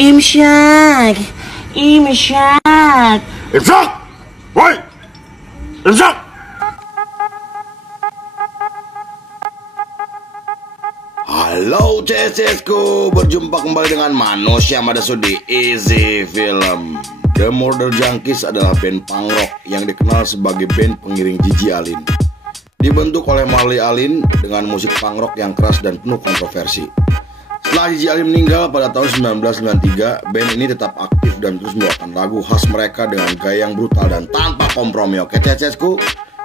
Imsyak, Imsyak. Imsak! Woi! Imsak! Halo CSku, berjumpa kembali dengan Manusia Madasu di Easy Film. The Murder Junkies adalah band punk rock yang dikenal sebagai band pengiring Gigi Alin. Dibentuk oleh Marley Alin dengan musik punk rock yang keras dan penuh kontroversi. Setelah Gigi Alin meninggal pada tahun 1993, band ini tetap aktif dan terus membawakan lagu khas mereka dengan gaya yang brutal dan tanpa kompromi. Oke CSku,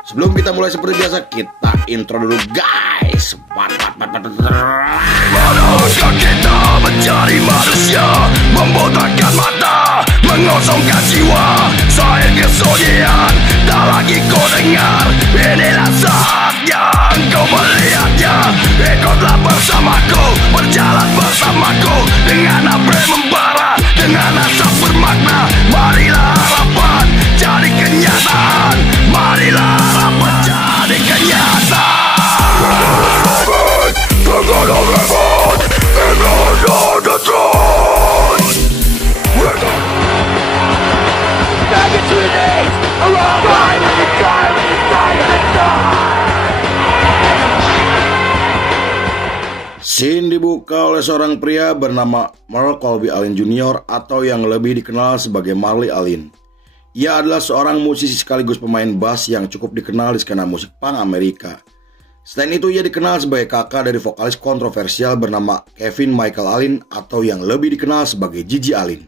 sebelum kita mulai seperti biasa, kita intro dulu guys. Manusia kita mencari manusia, membotakkan mata, mengosongkan jiwa. Saya kesunyian, tak lagi kau dengar. Inilah saatnya engkau melihatnya. Ikutlah bersamaku, berjalan bersamaku, dengan apa yang membara, dengan asap bermakna. Marilah harapan jadi kenyataan, marilah harapan jadi kenyataan. We're gonna revolt, and on the throne. We're gonna back into the days, around time and time and time and time. Scene dibuka oleh seorang pria bernama Merle Colby Alin Jr. atau yang lebih dikenal sebagai Marley Alin. Ia adalah seorang musisi sekaligus pemain bass yang cukup dikenal di skena musik punk Amerika. Selain itu, ia dikenal sebagai kakak dari vokalis kontroversial bernama Kevin Michael Alin atau yang lebih dikenal sebagai Gigi Alin.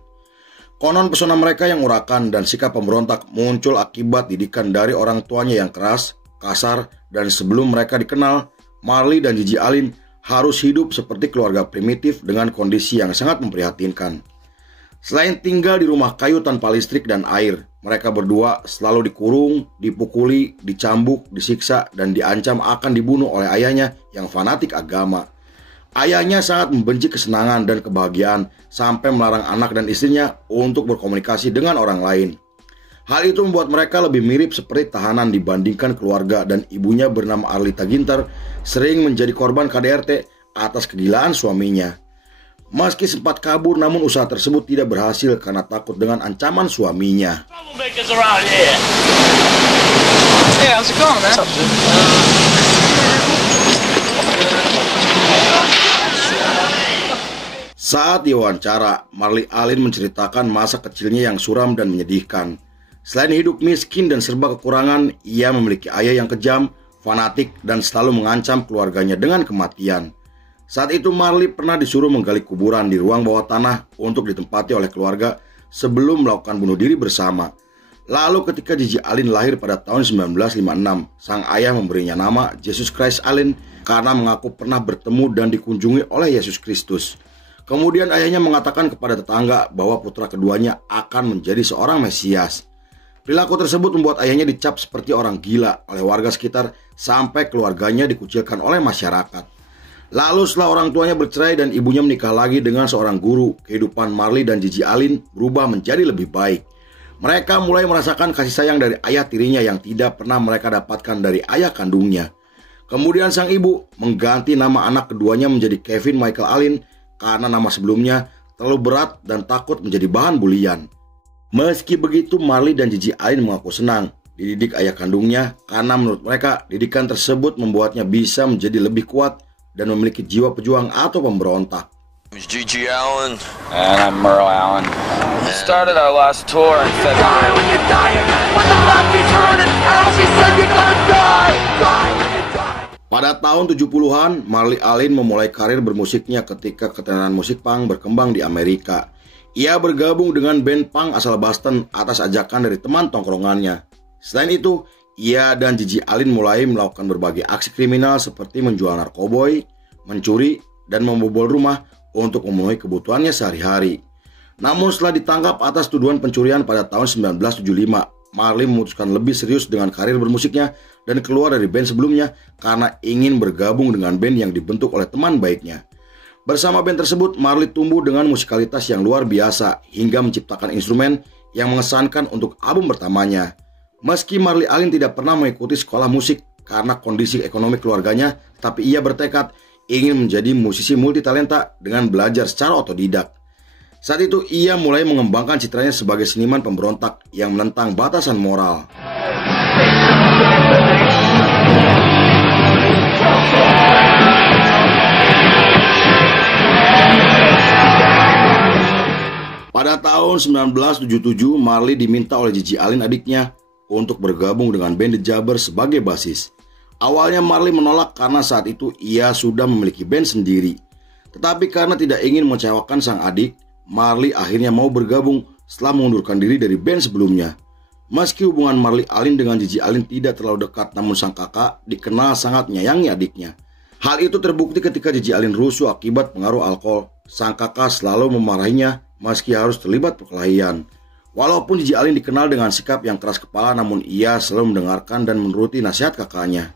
Konon pesona mereka yang urakan dan sikap pemberontak muncul akibat didikan dari orang tuanya yang keras, kasar, dan sebelum mereka dikenal, Marley dan Gigi Alin harus hidup seperti keluarga primitif dengan kondisi yang sangat memprihatinkan. Selain tinggal di rumah kayu tanpa listrik dan air, mereka berdua selalu dikurung, dipukuli, dicambuk, disiksa, dan diancam akan dibunuh oleh ayahnya yang fanatik agama. Ayahnya sangat membenci kesenangan dan kebahagiaan sampai melarang anak dan istrinya untuk berkomunikasi dengan orang lain. Hal itu membuat mereka lebih mirip seperti tahanan dibandingkan keluarga, dan ibunya bernama Arlita Ginter sering menjadi korban KDRT atas kegilaan suaminya. Meski sempat kabur, namun usaha tersebut tidak berhasil karena takut dengan ancaman suaminya. Saat diwawancara, Marley Alin menceritakan masa kecilnya yang suram dan menyedihkan. Selain hidup miskin dan serba kekurangan, ia memiliki ayah yang kejam, fanatik, dan selalu mengancam keluarganya dengan kematian. Saat itu Marley pernah disuruh menggali kuburan di ruang bawah tanah untuk ditempati oleh keluarga sebelum melakukan bunuh diri bersama. Lalu ketika Gigi Alin lahir pada tahun 1956, sang ayah memberinya nama Jesus Christ Alin karena mengaku pernah bertemu dan dikunjungi oleh Yesus Kristus. Kemudian ayahnya mengatakan kepada tetangga bahwa putra keduanya akan menjadi seorang Mesias. Perilaku tersebut membuat ayahnya dicap seperti orang gila oleh warga sekitar sampai keluarganya dikucilkan oleh masyarakat. Lalu setelah orang tuanya bercerai dan ibunya menikah lagi dengan seorang guru, kehidupan Marley dan Gigi Alin berubah menjadi lebih baik. Mereka mulai merasakan kasih sayang dari ayah tirinya yang tidak pernah mereka dapatkan dari ayah kandungnya. Kemudian sang ibu mengganti nama anak keduanya menjadi Kevin Michael Alin karena nama sebelumnya terlalu berat dan takut menjadi bahan bulian. Meski begitu, Marley dan Gigi Alin mengaku senang dididik ayah kandungnya karena menurut mereka didikan tersebut membuatnya bisa menjadi lebih kuat dan memiliki jiwa pejuang atau pemberontak. Gigi Allen and I'm Merle Allen. We started our last tour in February. Pada tahun 70-an, Marley Alin memulai karir bermusiknya ketika ketenaran musik punk berkembang di Amerika. Ia bergabung dengan band punk asal Boston atas ajakan dari teman tongkrongannya. Selain itu, ia dan Gigi Alin mulai melakukan berbagai aksi kriminal seperti menjual narkoboy, mencuri, dan membobol rumah untuk memenuhi kebutuhannya sehari-hari. Namun setelah ditangkap atas tuduhan pencurian pada tahun 1975, Marley memutuskan lebih serius dengan karir bermusiknya dan keluar dari band sebelumnya karena ingin bergabung dengan band yang dibentuk oleh teman baiknya. Bersama band tersebut, Marley tumbuh dengan musikalitas yang luar biasa hingga menciptakan instrumen yang mengesankan untuk album pertamanya. Meski Marley Alin tidak pernah mengikuti sekolah musik karena kondisi ekonomi keluarganya, tapi ia bertekad ingin menjadi musisi multitalenta dengan belajar secara otodidak. Saat itu ia mulai mengembangkan citranya sebagai seniman pemberontak yang menentang batasan moral. Pada tahun 1977, Marley diminta oleh Gigi Allen adiknya untuk bergabung dengan band The Jabbers sebagai basis. Awalnya Marley menolak karena saat itu ia sudah memiliki band sendiri. Tetapi karena tidak ingin mengecewakan sang adik, Marley akhirnya mau bergabung setelah mengundurkan diri dari band sebelumnya. Meski hubungan Marley Allen dengan Gigi Allen tidak terlalu dekat, namun sang kakak dikenal sangat menyayangi adiknya. Hal itu terbukti ketika Gigi Allen rusuh akibat pengaruh alkohol. Sang kakak selalu memarahinya meski harus terlibat perkelahian. Walaupun Gigi Allen dikenal dengan sikap yang keras kepala, namun ia selalu mendengarkan dan menuruti nasihat kakaknya.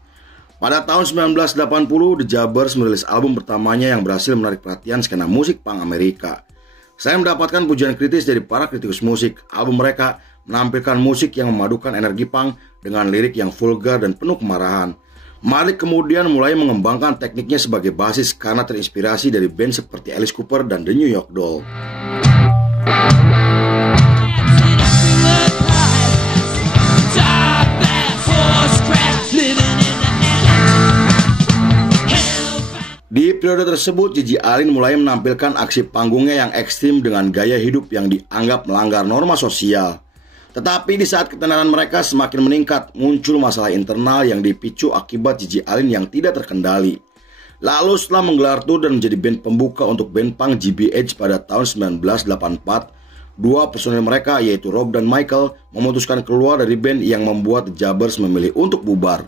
Pada tahun 1980, The Jabbers merilis album pertamanya yang berhasil menarik perhatian skena musik punk Amerika. Saya mendapatkan pujian kritis dari para kritikus musik. Album mereka menampilkan musik yang memadukan energi punk dengan lirik yang vulgar dan penuh kemarahan. Marley kemudian mulai mengembangkan tekniknya sebagai basis karena terinspirasi dari band seperti Alice Cooper dan The New York Dolls. Di periode tersebut, Gigi Allen mulai menampilkan aksi panggungnya yang ekstrim dengan gaya hidup yang dianggap melanggar norma sosial. Tetapi di saat ketenaran mereka semakin meningkat, muncul masalah internal yang dipicu akibat Gigi Allen yang tidak terkendali. Lalu setelah menggelar tour dan menjadi band pembuka untuk band punk GBH pada tahun 1984, dua personil mereka yaitu Rob dan Michael memutuskan keluar dari band yang membuat The Jabbers memilih untuk bubar.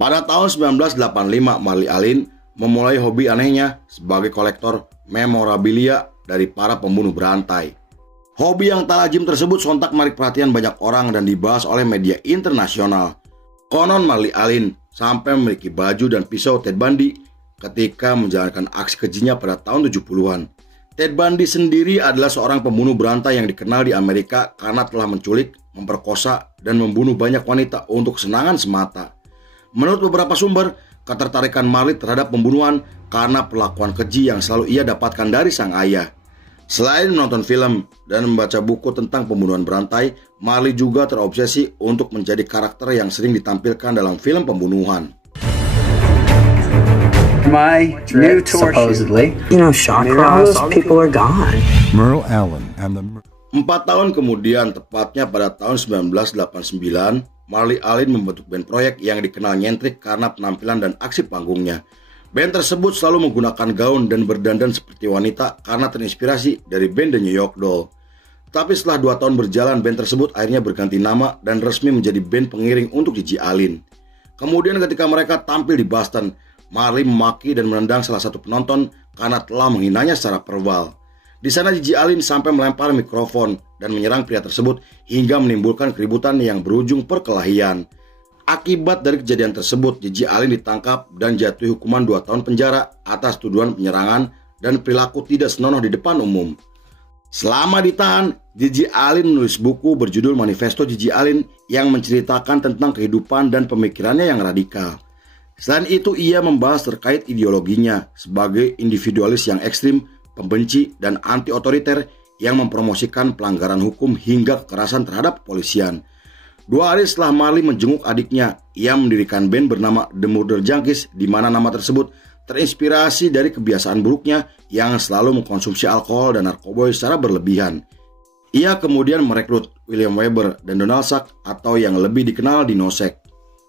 Pada tahun 1985, Marley Allen memulai hobi anehnya sebagai kolektor memorabilia dari para pembunuh berantai. Hobi yang tak lazim tersebut sontak menarik perhatian banyak orang dan dibahas oleh media internasional. Konon Marley Allen sampai memiliki baju dan pisau Ted Bundy ketika menjalankan aksi kejinya pada tahun 70-an. Ted Bundy sendiri adalah seorang pembunuh berantai yang dikenal di Amerika karena telah menculik, memperkosa, dan membunuh banyak wanita untuk kesenangan semata. Menurut beberapa sumber, ketertarikan Marley terhadap pembunuhan karena perlakuan keji yang selalu ia dapatkan dari sang ayah. Selain menonton film dan membaca buku tentang pembunuhan berantai, Marley juga terobsesi untuk menjadi karakter yang sering ditampilkan dalam film pembunuhan. My new tour supposedly, Shawcross, people are gone. Merle Allen and the 4 tahun kemudian, tepatnya pada tahun 1989, Marley Allen membentuk band proyek yang dikenal nyentrik karena penampilan dan aksi panggungnya. Band tersebut selalu menggunakan gaun dan berdandan seperti wanita karena terinspirasi dari band The New York Dolls. Tapi setelah 2 tahun berjalan, band tersebut akhirnya berganti nama dan resmi menjadi band pengiring untuk Gigi Allen. Kemudian ketika mereka tampil di Boston, Marley memaki dan menendang salah satu penonton karena telah menghinanya secara verbal. Di sana Gigi Allen sampai melempar mikrofon dan menyerang pria tersebut hingga menimbulkan keributan yang berujung perkelahian. Akibat dari kejadian tersebut, Gigi Allen ditangkap dan jatuhi hukuman 2 tahun penjara atas tuduhan penyerangan dan perilaku tidak senonoh di depan umum. Selama ditahan, Gigi Allen menulis buku berjudul Manifesto Gigi Allen yang menceritakan tentang kehidupan dan pemikirannya yang radikal. Selain itu, ia membahas terkait ideologinya sebagai individualis yang ekstrim, pembenci, dan anti-otoriter yang mempromosikan pelanggaran hukum hingga kekerasan terhadap kepolisian. 2 hari setelah Marley menjenguk adiknya, ia mendirikan band bernama The Murder Junkies, di mana nama tersebut terinspirasi dari kebiasaan buruknya yang selalu mengkonsumsi alkohol dan narkoba secara berlebihan. Ia kemudian merekrut William Weber dan Donald Sack atau yang lebih dikenal Dino Sack.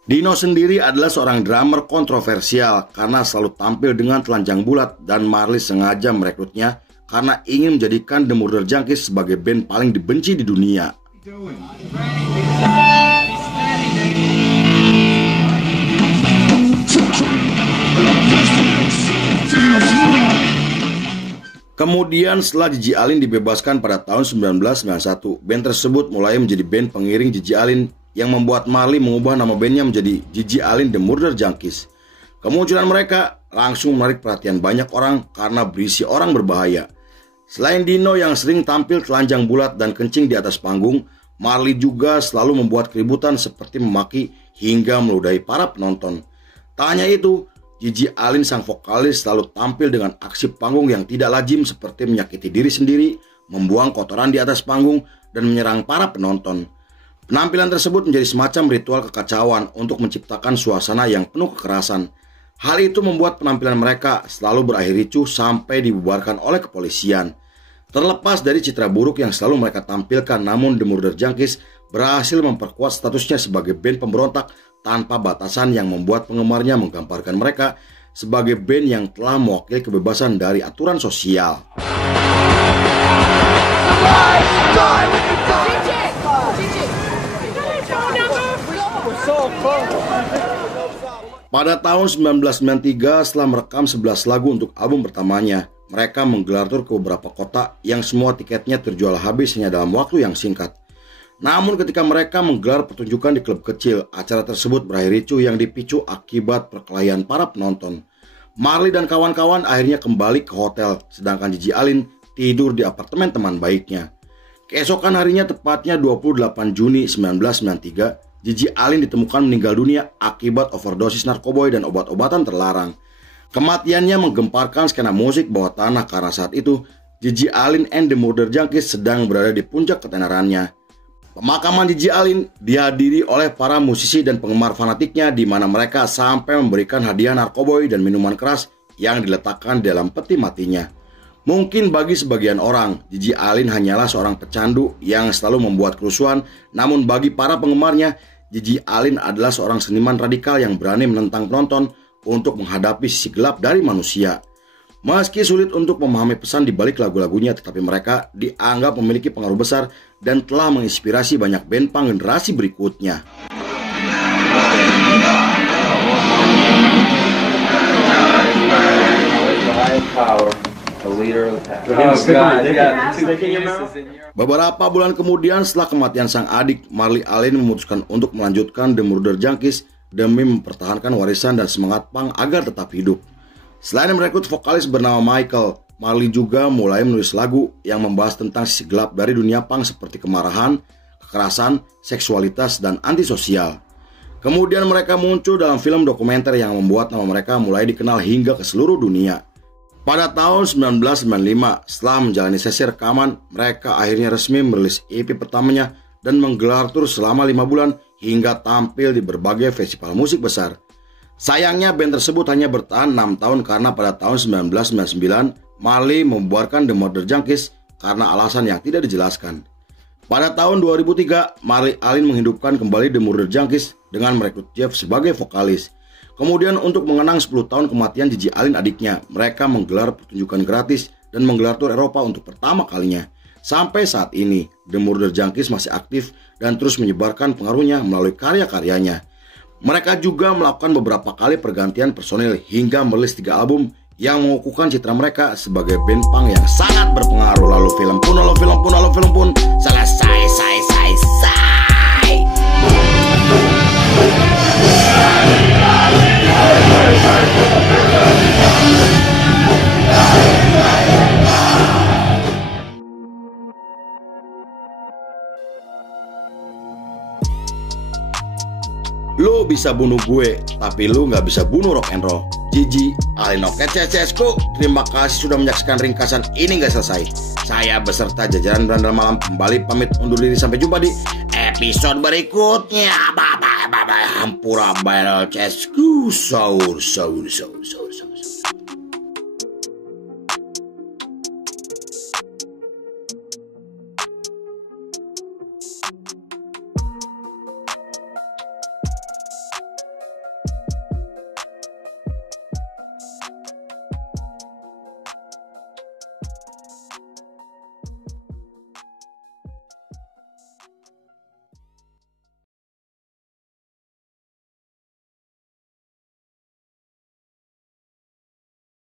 Dino sendiri adalah seorang drummer kontroversial karena selalu tampil dengan telanjang bulat, dan Marley sengaja merekrutnya karena ingin menjadikan The Murder Junkies sebagai band paling dibenci di dunia. Kemudian setelah Gigi Allen dibebaskan pada tahun 1991, band tersebut mulai menjadi band pengiring Gigi Allen yang membuat Marley mengubah nama bandnya menjadi Gigi Allen The Murder Junkies. Kemunculan mereka langsung menarik perhatian banyak orang karena berisi orang berbahaya. Selain Dino yang sering tampil telanjang bulat dan kencing di atas panggung, Marley juga selalu membuat keributan seperti memaki hingga meludahi para penonton. Tak hanya itu, Gigi Allen sang vokalis selalu tampil dengan aksi panggung yang tidak lazim seperti menyakiti diri sendiri, membuang kotoran di atas panggung, dan menyerang para penonton. Penampilan tersebut menjadi semacam ritual kekacauan untuk menciptakan suasana yang penuh kekerasan. Hal itu membuat penampilan mereka selalu berakhir ricuh sampai dibubarkan oleh kepolisian. Terlepas dari citra buruk yang selalu mereka tampilkan, namun The Murder Junkies berhasil memperkuat statusnya sebagai band pemberontak tanpa batasan yang membuat penggemarnya menggambarkan mereka sebagai band yang telah mewakili kebebasan dari aturan sosial. Pada tahun 1993, setelah merekam 11 lagu untuk album pertamanya, mereka menggelar tur ke beberapa kota yang semua tiketnya terjual habis hanya dalam waktu yang singkat. Namun ketika mereka menggelar pertunjukan di klub kecil, acara tersebut berakhir ricuh yang dipicu akibat perkelahian para penonton. Marley dan kawan-kawan akhirnya kembali ke hotel, sedangkan Gigi Alin tidur di apartemen teman baiknya. Keesokan harinya, tepatnya 28 Juni 1993, Gigi Alin ditemukan meninggal dunia akibat overdosis narkoboy dan obat-obatan terlarang. Kematiannya menggemparkan skena musik bawah tanah karena saat itu Gigi Alin and The Murder Junkies sedang berada di puncak ketenarannya. Pemakaman Gigi Alin dihadiri oleh para musisi dan penggemar fanatiknya, di mana mereka sampai memberikan hadiah narkoboy dan minuman keras yang diletakkan dalam peti matinya. Mungkin bagi sebagian orang, Gigi Alin hanyalah seorang pecandu yang selalu membuat kerusuhan, namun bagi para penggemarnya, Gigi Alin adalah seorang seniman radikal yang berani menentang penonton untuk menghadapi sisi gelap dari manusia. Meski sulit untuk memahami pesan di balik lagu-lagunya, tetapi mereka dianggap memiliki pengaruh besar dan telah menginspirasi banyak band punk generasi berikutnya. Beberapa bulan kemudian, setelah kematian sang adik, Marley Alin memutuskan untuk melanjutkan The Murder Junkies demi mempertahankan warisan dan semangat punk agar tetap hidup. Selain merekrut vokalis bernama Michael, Marley juga mulai menulis lagu yang membahas tentang sisi gelap dari dunia punk seperti kemarahan, kekerasan, seksualitas, dan antisosial. Kemudian mereka muncul dalam film dokumenter yang membuat nama mereka mulai dikenal hingga ke seluruh dunia. Pada tahun 1995, setelah menjalani sesi rekaman, mereka akhirnya resmi merilis EP pertamanya dan menggelar tur selama 5 bulan hingga tampil di berbagai festival musik besar. Sayangnya band tersebut hanya bertahan 6 tahun karena pada tahun 1999 Marley membubarkan The Murder Junkies karena alasan yang tidak dijelaskan. Pada tahun 2003 Marley Alin menghidupkan kembali The Murder Junkies dengan merekrut Jeff sebagai vokalis. Kemudian untuk mengenang 10 tahun kematian Gigi Alin adiknya, mereka menggelar pertunjukan gratis dan menggelar tur Eropa untuk pertama kalinya. Sampai saat ini, The Murder Junkies masih aktif dan terus menyebarkan pengaruhnya melalui karya-karyanya. Mereka juga melakukan beberapa kali pergantian personil hingga merilis 3 album yang mengukuhkan citra mereka sebagai band punk yang sangat berpengaruh. Lalu film pun selesai. Lu bisa bunuh gue, tapi lu nggak bisa bunuh rock and roll. Gigi Alin. Oke CSku, terima kasih sudah menyaksikan ringkasan ini nggak selesai. Saya beserta jajaran Berandal Malam kembali pamit undur diri, sampai jumpa di episode berikutnya. Bye bye. Hampura Battle CSku, saur.